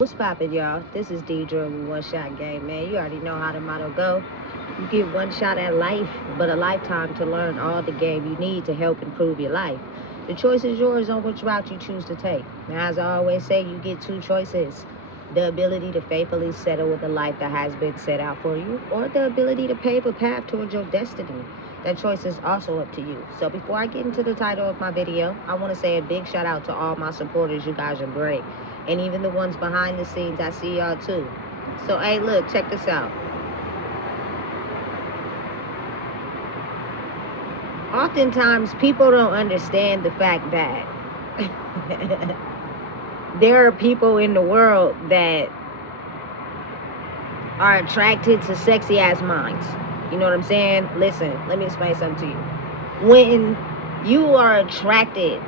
What's poppin', y'all? This is Deidre with One Shot Game, man. You already know how the motto go. You get one shot at life, but a lifetime to learn all the game you need to help improve your life. The choice is yours on which route you choose to take. Now, as I always say, you get two choices. The ability to faithfully settle with a life that has been set out for you, or the ability to pave a path towards your destiny. That choice is also up to you. So before I get into the title of my video, I want to say a big shout out to all my supporters. You guys are great. And even the ones behind the scenes, I see y'all too. So, hey, look, check this out. Oftentimes, people don't understand the fact that there are people in the world that are attracted to sexy ass minds. You know what I'm saying? Listen, let me explain something to you. When you are attracted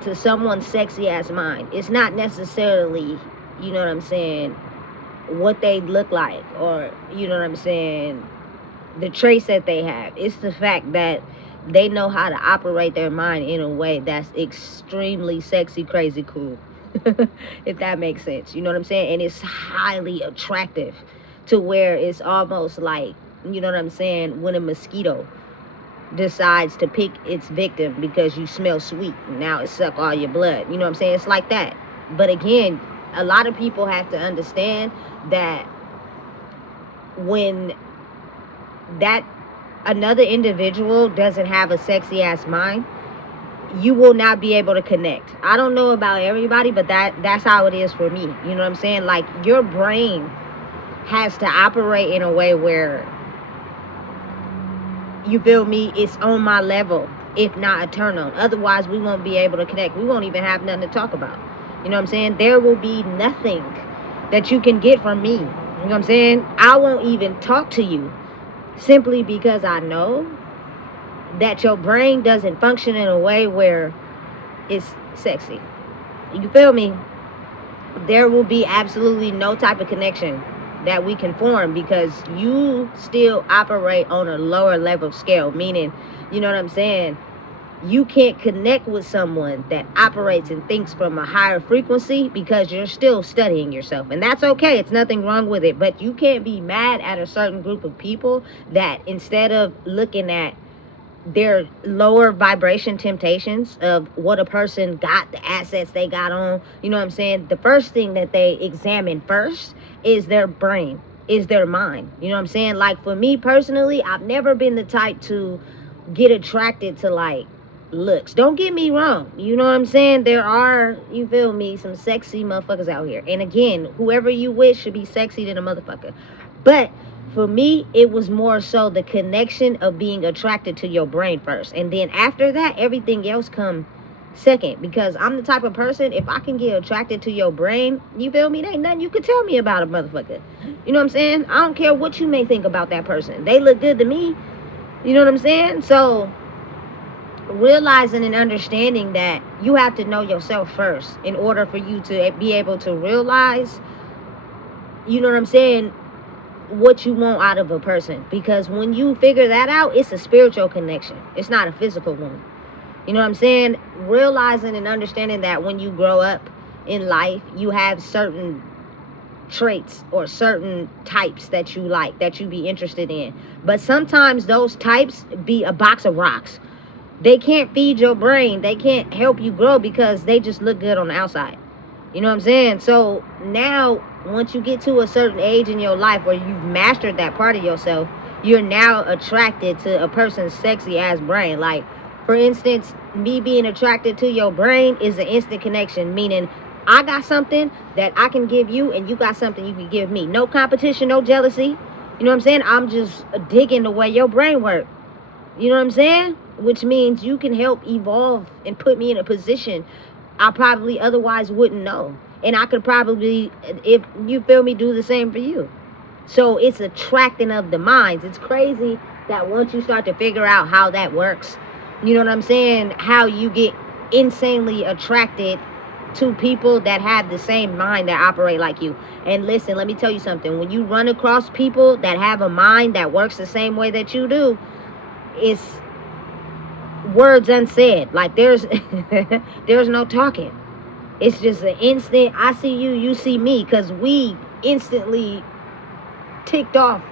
to someone's sexy ass mind, it's not necessarily, you know what I'm saying, what they look like, or, you know what I'm saying, the traits that they have. It's the fact that they know how to operate their mind in a way that's extremely sexy, crazy, cool. If that makes sense. You know what I'm saying? And it's highly attractive to where it's almost like, you know what I'm saying, when a mosquito decides to pick its victim because you smell sweet. Now it suck all your blood. You know what I'm saying? It's like that. But again, a lot of people have to understand that when that another individual doesn't have a sexy ass mind, you will not be able to connect. I don't know about everybody, but that's how it is for me. You know what I'm saying? Like, your brain has to operate in a way where, you feel me, it's on my level, if not a turn on. Otherwise, we won't be able to connect. We won't even have nothing to talk about. You know what I'm saying? There will be nothing that you can get from me. You know what I'm saying? I won't even talk to you simply because I know that your brain doesn't function in a way where it's sexy. You feel me? There will be absolutely no type of connection that we can form because you still operate on a lower level scale, meaning, you know what I'm saying, you can't connect with someone that operates and thinks from a higher frequency because you're still studying yourself. And that's okay. It's nothing wrong with it. But you can't be mad at a certain group of people that, instead of looking at their lower vibration temptations of what a person got, the assets they got on, you know what I'm saying, the first thing that they examine first is their brain, is their mind. You know what I'm saying? Like, for me personally, I've never been the type to get attracted to, like, looks. Don't get me wrong. You know what I'm saying? There are, you feel me, some sexy motherfuckers out here. And again, whoever you wish should be sexy than a motherfucker. But for me, it was more so the connection of being attracted to your brain first. And then after that, everything else come second. Because I'm the type of person, if I can get attracted to your brain, you feel me, there ain't nothing you can tell me about a motherfucker. You know what I'm saying? I don't care what you may think about that person. They look good to me. You know what I'm saying? So, realizing and understanding that you have to know yourself first in order for you to be able to realize, you know what I'm saying, what you want out of a person. Because when you figure that out, it's a spiritual connection. It's not a physical one. You know what I'm saying? Realizing and understanding that when you grow up in life, you have certain traits or certain types that you like, that you be interested in. But sometimes those types be a box of rocks. They can't feed your brain. They can't help you grow because they just look good on the outside. You know what I'm saying? So now, once you get to a certain age in your life where you've mastered that part of yourself, you're now attracted to a person's sexy ass brain. Like, for instance, me being attracted to your brain is an instant connection, meaning I got something that I can give you and you got something you can give me. No competition, no jealousy. You know what I'm saying? I'm just digging the way your brain works. You know what I'm saying? Which means you can help evolve and put me in a position I probably otherwise wouldn't know. And I could probably, if you feel me, do the same for you. So it's attracting of the minds. It's crazy that once you start to figure out how that works, you know what I'm saying, how you get insanely attracted to people that have the same mind that operate like you. And listen, let me tell you something. When you run across people that have a mind that works the same way that you do, it's words unsaid. Like, there's there's no talking. It's just an instant, I see you, you see me, because we instantly ticked off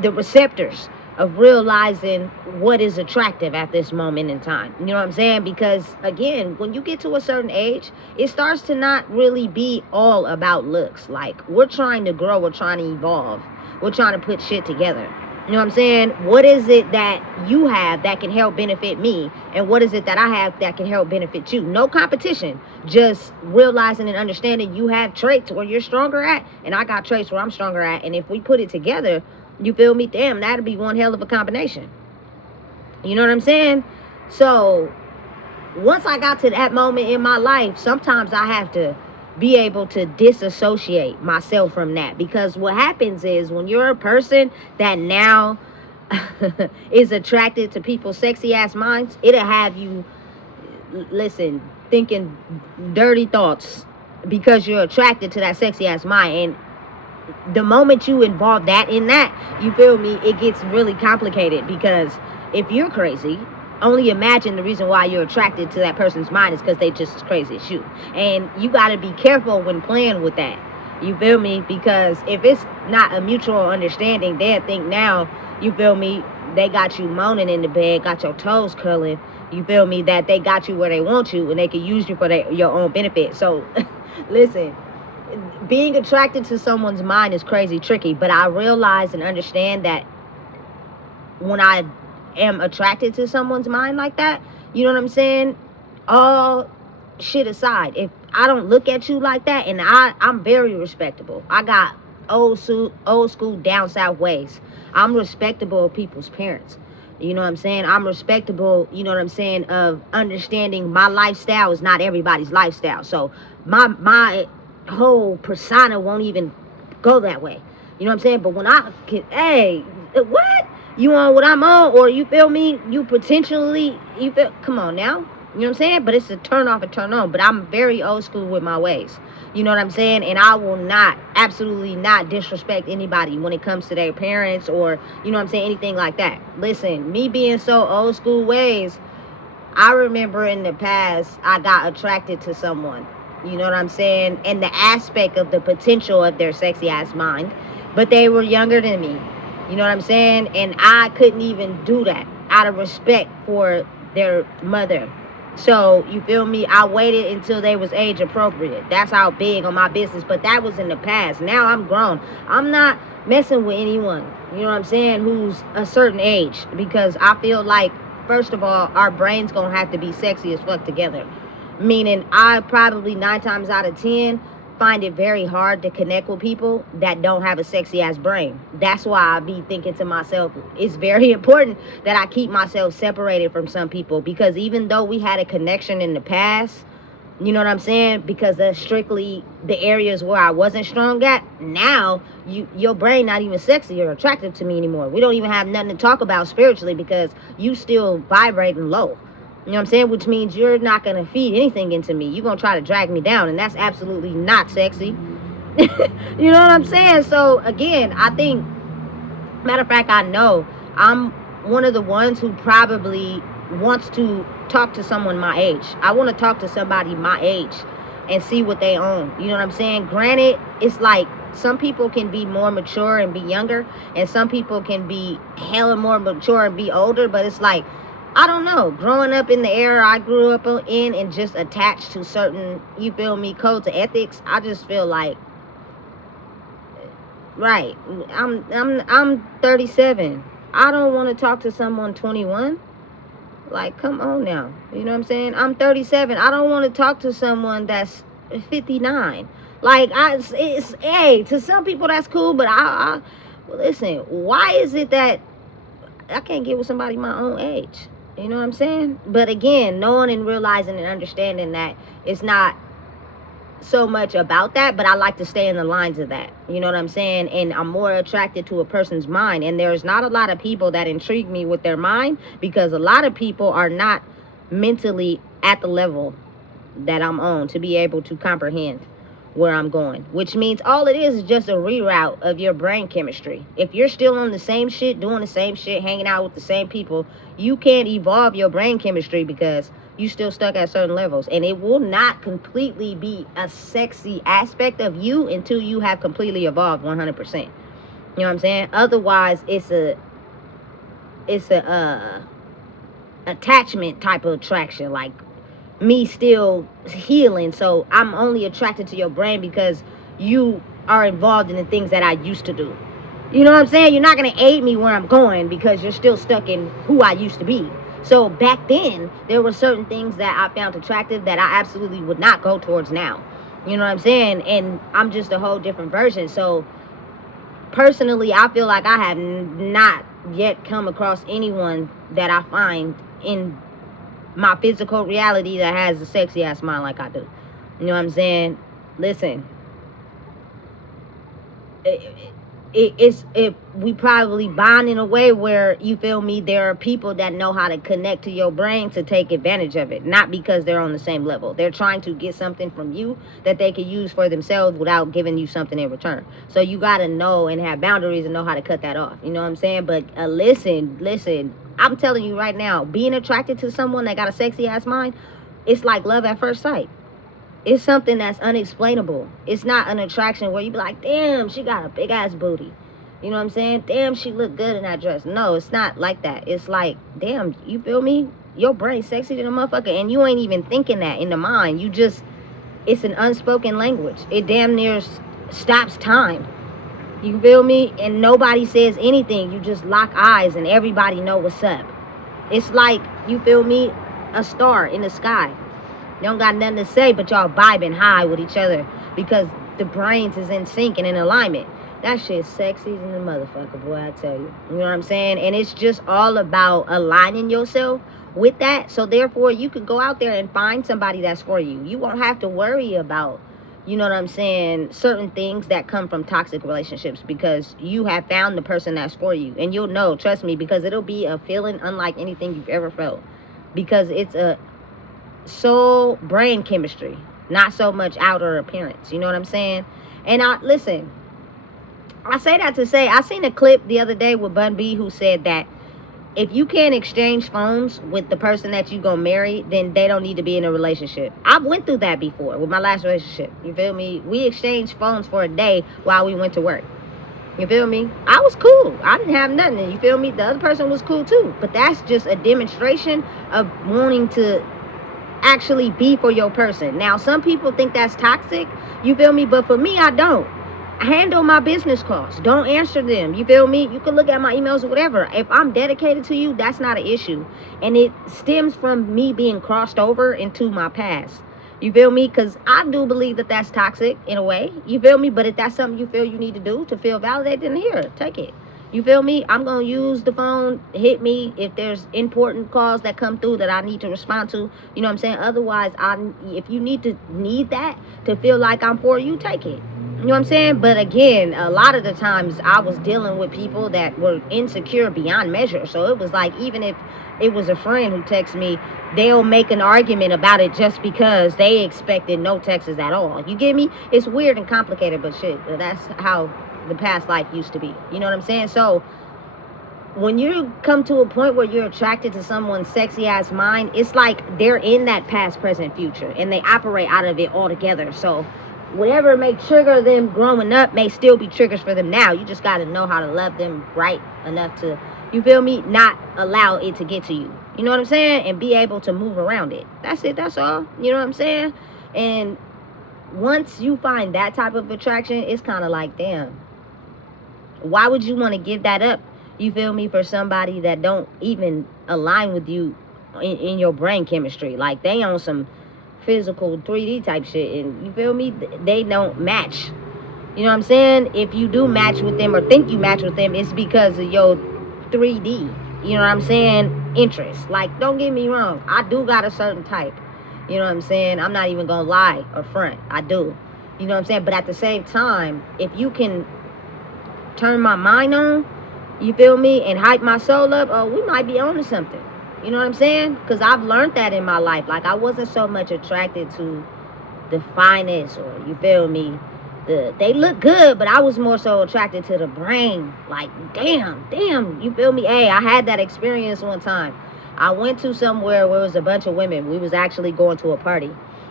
the receptors of realizing what is attractive at this moment in time. You know what I'm saying? Because again, when you get to a certain age, it starts to not really be all about looks. Like, we're trying to grow, we're trying to evolve, we're trying to put shit together. You know what I'm saying? What is it that you have that can help benefit me? And what is it that I have that can help benefit you? No competition. Just realizing and understanding you have traits where you're stronger at, and I got traits where I'm stronger at. And if we put it together, you feel me? Damn, that'd be one hell of a combination. You know what I'm saying? So once I got to that moment in my life, sometimes I have to be able to disassociate myself from that, because what happens is when you're a person that now is attracted to people's sexy ass minds, it'll have you, listen, thinking dirty thoughts because you're attracted to that sexy ass mind. And the moment you involve that in that, you feel me, it gets really complicated, because if you're crazy, only imagine the reason why you're attracted to that person's mind is because they just as crazy as you. And you got to be careful when playing with that. You feel me? Because if it's not a mutual understanding, they'll think now, you feel me, they got you moaning in the bed, got your toes curling, you feel me, that they got you where they want you and they can use you for your own benefit. So listen, being attracted to someone's mind is crazy tricky, but I realize and understand that when I am attracted to someone's mind like that, you know what I'm saying, all shit aside, if I don't look at you like that, and I'm very respectable, I got old school down south ways, I'm respectable of people's parents, you know what I'm saying, I'm respectable, you know what I'm saying, of understanding my lifestyle is not everybody's lifestyle, so my whole persona won't even go that way, you know what I'm saying. But when I can, hey, what, you on what I'm on, or you feel me, you potentially, you feel, come on now, you know what I'm saying. But it's a turn off and turn on. But I'm very old school with my ways, you know what I'm saying. And I will not, absolutely not disrespect anybody when it comes to their parents, or, you know what I'm saying, anything like that. Listen, me being so old school ways, I remember in the past I got attracted to someone, you know what I'm saying, and the aspect of the potential of their sexy ass mind, but they were younger than me. You know what I'm saying? And I couldn't even do that out of respect for their mother. So, you feel me? I waited until they was age appropriate. That's how big on my business. But that was in the past. Now I'm grown. I'm not messing with anyone, you know what I'm saying, who's a certain age. Because I feel like, first of all, our brains gonna have to be sexy as fuck together. Meaning, I probably 9 times out of 10 find it very hard to connect with people that don't have a sexy ass brain. That's why I be thinking to myself, it's very important that I keep myself separated from some people, because even though we had a connection in the past, you know what I'm saying, because that's strictly the areas where I wasn't strong at, now your brain not even sexy or attractive to me anymore. We don't even have nothing to talk about spiritually, because you still vibrating low. You know what I'm saying? Which means you're not going to feed anything into me. You're going to try to drag me down. And that's absolutely not sexy. You know what I'm saying? So, again, I think, matter of fact, I know I'm one of the ones who probably wants to talk to someone my age. I want to talk to somebody my age and see what they own. You know what I'm saying? Granted, it's like some people can be more mature and be younger. And some people can be hella more mature and be older. But it's like, I don't know, growing up in the era I grew up in and just attached to certain, you feel me, codes of ethics, I just feel like, right, I'm 37. I don't want to talk to someone 21. Like, come on now. You know what I'm saying? I'm 37. I don't want to talk to someone that's 59. Like, hey, to some people that's cool, but listen, why is it that I can't get with somebody my own age? You know what I'm saying? But again, knowing and realizing and understanding that it's not so much about that, but I like to stay in the lines of that. You know what I'm saying? And I'm more attracted to a person's mind. And there's not a lot of people that intrigue me with their mind, because a lot of people are not mentally at the level that I'm on to be able to comprehend where I'm going, which means all it is just a reroute of your brain chemistry. If you're still on the same shit, doing the same shit, hanging out with the same people, you can't evolve your brain chemistry because you still stuck at certain levels, and it will not completely be a sexy aspect of you until you have completely evolved 100%. You know what I'm saying? Otherwise, it's a attachment type of attraction, like me still healing, so I'm only attracted to your brain because you are involved in the things that I used to do. You know what I'm saying? You're not going to aid me where I'm going because you're still stuck in who I used to be. So back then, there were certain things that I found attractive that I absolutely would not go towards now. You know what I'm saying? And I'm just a whole different version. So personally, I feel like I have not yet come across anyone that I find in my physical reality that has a sexy ass mind like I do. You know what I'm saying? Listen, we probably bond in a way where, you feel me, there are people that know how to connect to your brain to take advantage of it, not because they're on the same level. They're trying to get something from you that they can use for themselves without giving you something in return. So you got to know and have boundaries and know how to cut that off. You know what I'm saying? But listen, I'm telling you right now, being attracted to someone that got a sexy ass mind, it's like love at first sight. It's something that's unexplainable. It's not an attraction where you be like, damn, she got a big ass booty. You know what I'm saying? Damn, she look good in that dress. No, it's not like that. It's like, damn, you feel me? Your brain's sexy than a motherfucker, and you ain't even thinking that in the mind. You just, it's an unspoken language. It damn near stops time. You feel me? And nobody says anything. You just lock eyes and everybody know what's up. It's like, you feel me, a star in the sky. You don't got nothing to say, but y'all vibing high with each other because the brains is in sync and in alignment. That shit's sexy as a motherfucker, boy, I tell you. You know what I'm saying? And it's just all about aligning yourself with that. So therefore, you can go out there and find somebody that's for you. You won't have to worry about, you know what I'm saying, certain things that come from toxic relationships because you have found the person that's for you. And you'll know, trust me, because it'll be a feeling unlike anything you've ever felt. Because it's a soul brain chemistry, not so much outer appearance. You know what I'm saying? And listen, I say that to say, I seen a clip the other day with Bun B who said that if you can't exchange phones with the person that you gonna marry, then they don't need to be in a relationship. I went through that before with my last relationship. You feel me? We exchanged phones for a day while we went to work. You feel me? I was cool. I didn't have nothing. You feel me? The other person was cool too. But that's just a demonstration of wanting to actually be for your person. Now, some people think that's toxic. You feel me? But for me, I don't. Handle my business calls. Don't answer them. You feel me? You can look at my emails or whatever. If I'm dedicated to you, that's not an issue. And it stems from me being crossed over into my past. You feel me? Because I do believe that that's toxic in a way. You feel me? But if that's something you feel you need to do to feel validated, then here, take it. You feel me? I'm going to use the phone. Hit me if there's important calls that come through that I need to respond to. You know what I'm saying? Otherwise, if you need that to feel like I'm for you, take it. You know what I'm saying? But again, a lot of the times I was dealing with people that were insecure beyond measure. So it was like, even if it was a friend who texts me, they'll make an argument about it just because they expected no texts at all. You get me? It's weird and complicated, but shit, that's how the past life used to be. You know what I'm saying? So when you come to a point where you're attracted to someone's sexy ass mind, it's like they're in that past, present, future, and they operate out of it altogether. So whatever may trigger them growing up may still be triggers for them now. You just got to know how to love them right enough to, you feel me, not allow it to get to you. You know what I'm saying? And be able to move around it. That's it. That's all. You know what I'm saying? And once you find that type of attraction, it's kind of like, damn, why would you want to give that up, you feel me, for somebody that don't even align with you in your brain chemistry? Like, they on some physical 3D type shit, and you feel me, they don't match. You know what I'm saying? If you do match with them or think you match with them, it's because of your 3D, you know what I'm saying, interest. Like, don't get me wrong, I do got a certain type. You know what I'm saying? I'm not even gonna lie or front. I do. You know what I'm saying? But at the same time, if you can turn my mind on, you feel me, and hype my soul up, oh, we might be on to something. You know what I'm saying? Because I've learned that in my life. Like, I wasn't so much attracted to the finest, or you feel me, they look good, but I was more so attracted to the brain. Like, damn, you feel me? Hey, I had that experience one time. I went to somewhere where it was a bunch of women. We was actually going to a party.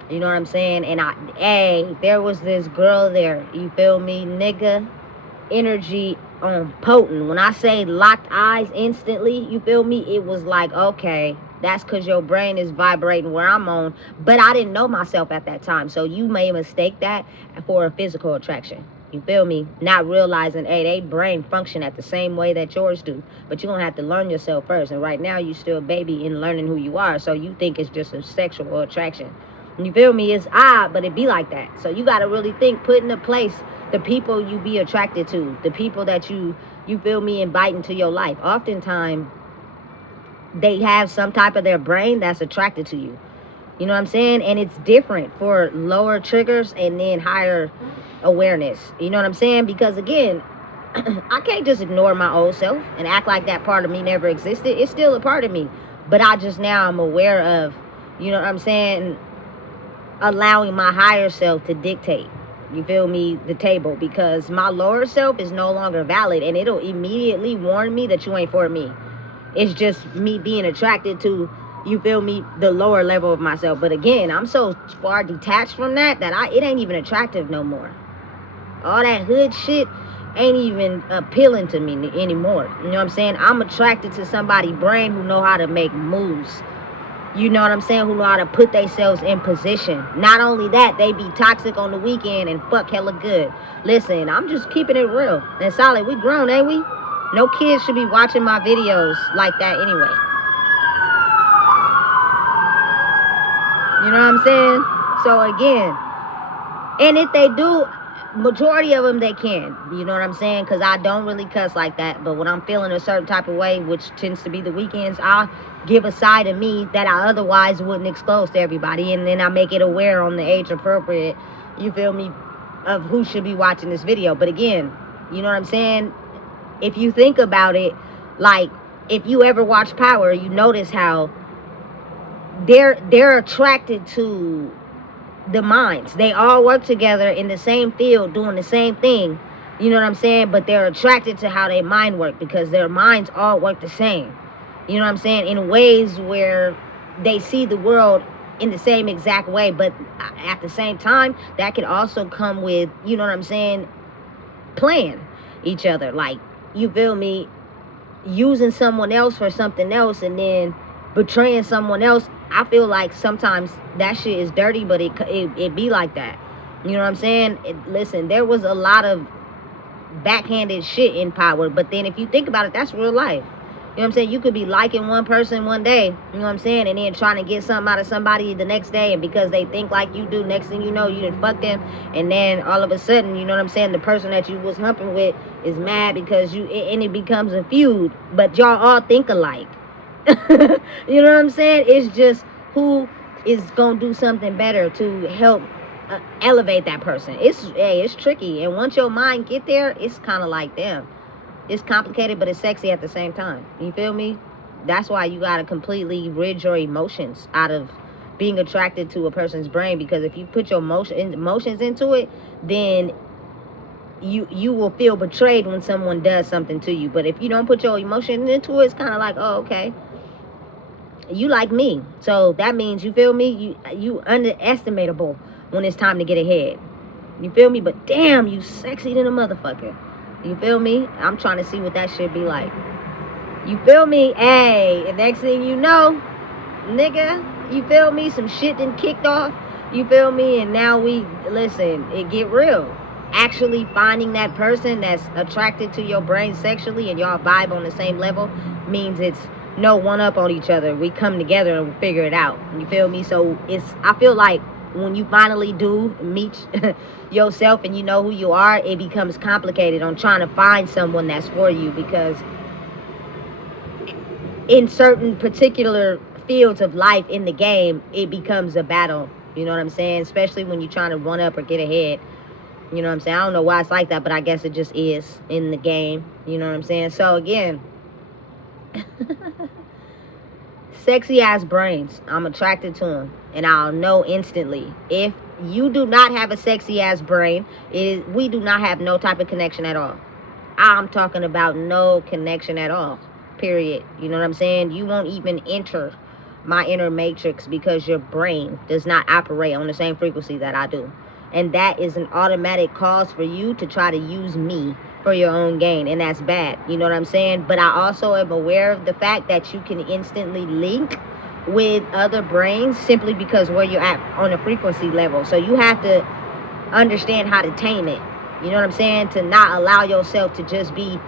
You know what I'm saying? And there was this girl there. You feel me? Nigga, energy potent. When I say locked eyes instantly, you feel me? It was like, okay, that's because your brain is vibrating where I'm on. But I didn't know myself at that time. So you may mistake that for a physical attraction. You feel me? Not realizing, hey, they brain function at the same way that yours do. But you're going to have to learn yourself first. And right now, you still a baby in learning who you are. So you think it's just a sexual attraction. You feel me? It's odd, but it be like that. So you got to really think, put into place the people you be attracted to, the people that you feel me, invite into your life. Oftentimes, they have some type of their brain that's attracted to you. You know what I'm saying? And it's different for lower triggers and then higher awareness. You know what I'm saying? Because again, I can't just ignore my old self and act like that part of me never existed. It's still a part of me. But I just now I'm aware of, you know what I'm saying, allowing my higher self to dictate, you feel me, the table, because my lower self is no longer valid, and it'll immediately warn me that you ain't for me. It's just me being attracted to, you feel me, the lower level of myself. But again, I'm so far detached from that it ain't even attractive no more. All that hood shit ain't even appealing to me anymore. You know what I'm saying? I'm attracted to somebody's brain who know how to make moves. You know what I'm saying? Who know how to put themselves in position. Not only that, they be toxic on the weekend and fuck hella good. Listen, I'm just keeping it real and solid. We grown, ain't we? No kids should be watching my videos like that anyway. You know what I'm saying? So again, and if they do, majority of them they can. You know what I'm saying? Because I don't really cuss like that. But when I'm feeling a certain type of way, which tends to be the weekends, I'll give a side of me that I otherwise wouldn't expose to everybody. And then I make it aware on the age appropriate, you feel me, of who should be watching this video. But again, you know what I'm saying? If you think about it, like, if you ever watch Power, you notice how they're attracted to the minds. They all work together in the same field doing the same thing. You know what I'm saying? But they're attracted to how their mind work because their minds all work the same. You know what I'm saying? In ways where they see the world in the same exact way. But at the same time, that can also come with, you know what I'm saying, playing each other. Like, you feel me, using someone else for something else and then betraying someone else. I feel like sometimes that shit is dirty, but it be like that. You know what I'm saying? Listen, there was a lot of backhanded shit in Power, but then if you think about it, that's real life. You know what I'm saying? You could be liking one person one day, you know what I'm saying, and then trying to get something out of somebody the next day, and because they think like you do, next thing you know, you done fuck them, and then all of a sudden, you know what I'm saying, the person that you was humping with is mad because and it becomes a feud, but y'all all think alike. You know what I'm saying? It's just who is gonna do something better to help elevate that person. It's tricky, and once your mind get there, it's kind of like, damn, it's complicated, but it's sexy at the same time. You feel me? That's why you gotta completely rid your emotions out of being attracted to a person's brain, because if you put your emotions into it, then you will feel betrayed when someone does something to you. But if you don't put your emotions into it, it's kind of like, oh, okay, you like me, so that means, you feel me, you underestimatable when it's time to get ahead. You feel me? But damn, you sexy than a motherfucker. You feel me? I'm trying to see what that shit be like. You feel me? Hey, and next thing you know, nigga, you feel me, some shit done kicked off. You feel me? And now it get real. Actually finding that person that's attracted to your brain sexually and y'all vibe on the same level means it's no one up on each other. We come together and we figure it out. You feel me? So I feel like when you finally do meet yourself and you know who you are, it becomes complicated on trying to find someone that's for you, because in certain particular fields of life in the game, it becomes a battle. You know what I'm saying? Especially when you're trying to run up or get ahead. You know what I'm saying? I don't know why it's like that, but I guess it just is in the game. You know what I'm saying? So again, sexy ass brains, I'm attracted to them, and I'll know instantly if You do not have a sexy ass brain. We do not have no type of connection at all. I'm talking about no connection at all. Period. You know what I'm saying? You won't even enter my inner matrix because your brain does not operate on the same frequency that I do. And that is an automatic cause for you to try to use me for your own gain. And that's bad. You know what I'm saying? But I also am aware of the fact that you can instantly link with other brains simply because where you're at on a frequency level. So you have to understand how to tame it. You know what I'm saying? To not allow yourself to just be,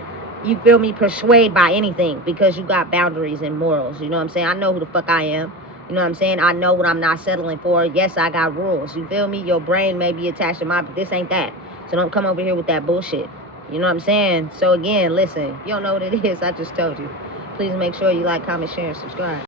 you feel me, persuaded by anything because you got boundaries and morals. You know what I'm saying? I know who the fuck I am. You know what I'm saying? I know what I'm not settling for. Yes, I got rules. You feel me? Your brain may be attached to mine, but this ain't that. So don't come over here with that bullshit. You know what I'm saying? So again, listen, you don't know what it is. I just told you. Please make sure you like, comment, share, and subscribe.